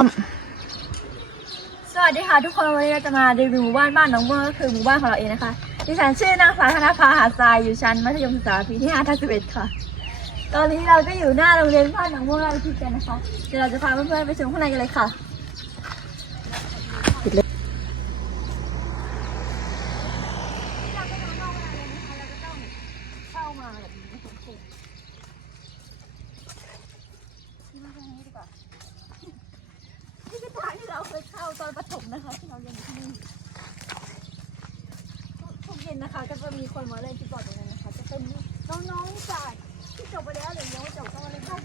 สวัสดีค่ะทุกคนวันนี้เราจะมารีวิวหมู่บ้านบ้านหนองม่วก็คือหมู่บ้านของเราเองนะคะดิฉันชื่อนางสาวธนภาหาทรายอยู่ชั้นมัธยมศึกษาปีที่5ทัศเวทค่ะ ตอนนี้เราก็อยู่หน้าโรงเรียนบ้านหนองม่วเราที่กันนะคะเดี๋ยวเราจะพาเพื่อนๆไปชมข้างในกันเลยค่ะที่เราก็มานอกโรงเรียนนะคะเราก็ต้องเข้ามาแบบนี้นะคะที่มาทางนี้ดีกว่า นี่คือทางที่เราเคยเข้า ตอนประถมนะคะที่เราเรียนอยู่ที่นี่ทุกเย็นนะคะ ก็จะมีคนมาเล่นที่บอร์ดตรงนั้นนะคะ จะเป็นน้องๆจากที่จบไปแล้วหรือยังไม่จบก็มาเล่นกัน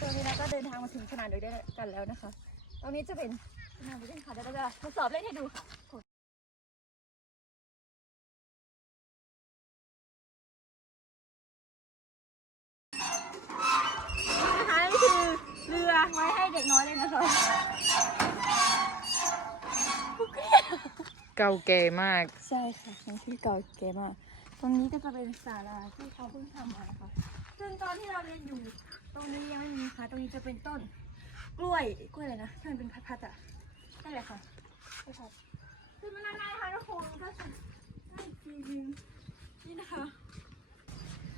ตอนนี้เราก็เดินทางมาถึงสนามเด็กด้วกันแล้วนะคะ ตรงนี้จะเป็นสนามเด็กเล่นค่ะเดี๋ยวเราจะทดสอบเล่นให้ดูค่ะนะคะนี่คือเรือไว้ให้เด็กน้อยเล่นนะคะ เก่าแก่มาก ใช่ค่ะเป็นที่เก่าแก่มาก ตรงนี้ก็จะเป็นศาลาที่เขาเพิ่งทำมานะคะซึ่งตอนที่เราเรียนอยู่ ตรงนี้ยังไม่มีค่ะ ตรงนี้จะเป็นต้น กล้วยกล้วยอะไรนะที่มันเป็นพัดๆอะนั่นแหละค่ะใช่ค่ะคือมันนานๆนะคะทุกคนก็จะได้จริงๆนี่นะคะ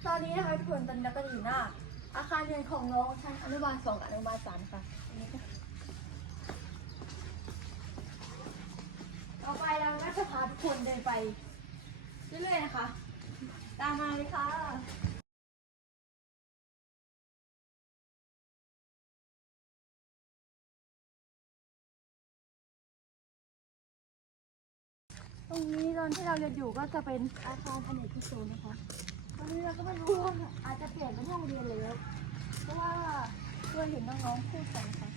ตอนนี้นะคะทุกคนตอนนี้เราก็อยู่หน้า อาคารเรียนของน้องชั้นอนุบาลสองกับอนุบาลสามค่ะอันนี้ก็ ต่อไปเราก็จะพาทุกคนเดินไปเรื่อยๆนะคะ ตามมาเลยค่ะตรงนี้ตอนที่เราเรียนอยู่ก็จะเป็นอาคารอเนกประสงค์นะคะ ตอนนี้เราก็ไม่รู้ว่าอาจจะเปลี่ยนเป็นห้องเรียนแล้ว เพราะว่าเคยเห็นน้องๆพูดกันค่ะ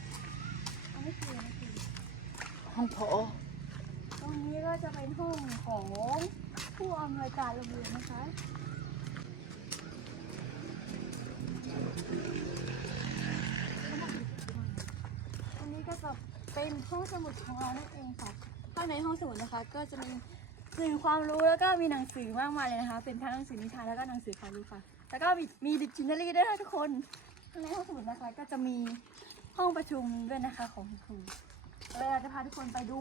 อันนี้คืออันนี้คือห้องพอ รงนี้ก็จะเป็นห้องของผู้อำนวยการโรงเรียนนะคะอันนี้ก็จะเป็นห้องสมุดของเรานั่นเองค่ะข้างในห้องสมุดนะคะ ก็จะมีสื่อความรู้แล้วก็มีหนังสือมากมายเลยนะคะ เป็นทั้งหนังสือนิทานแล้วก็หนังสือความรู้ค่ะ แล้วก็มีมีดิกชันนารีด้วยนะทุกคนข้างในห้องสมุดนะคะก็จะมีห้องประชุมด้วยนะคะของคุณครูเราจะพาทุกคนไปดู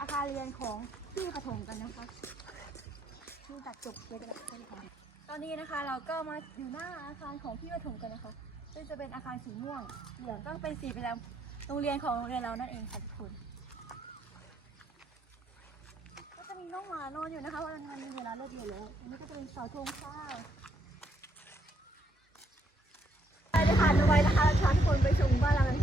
อาคารเรียนของพี่ปฐมกันนะคะที่ตัดจบเลยกันค่ะตอนนี้นะคะเราก็มาอยู่หน้าอาคารของพี่ปฐมกันนะคะซึ่งจะเป็นอาคารสีม่วงเหลืองก็เป็นสีประจำโรงเรียนของโรงเรียนเรานั่นเองค่ะทุกคนก็จะมีน้องหมานอนอยู่นะคะวันวันนี้เวลาเลิกเรียนแล้วอันนี้ก็จะเป็นเสาธงข้าวไปเลยค่ะดูไว้นะคะเราพาทุกคนไปชมบ้านเรากัน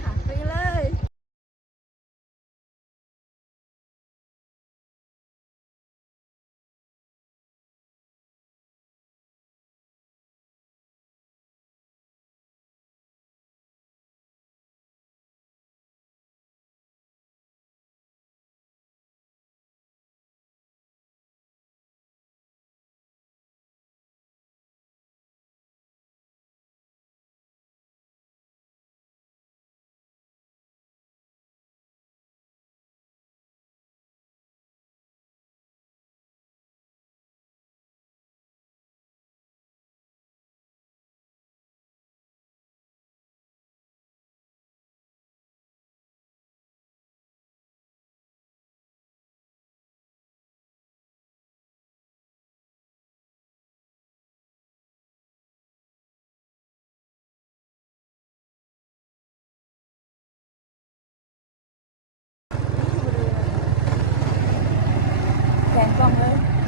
Đèn.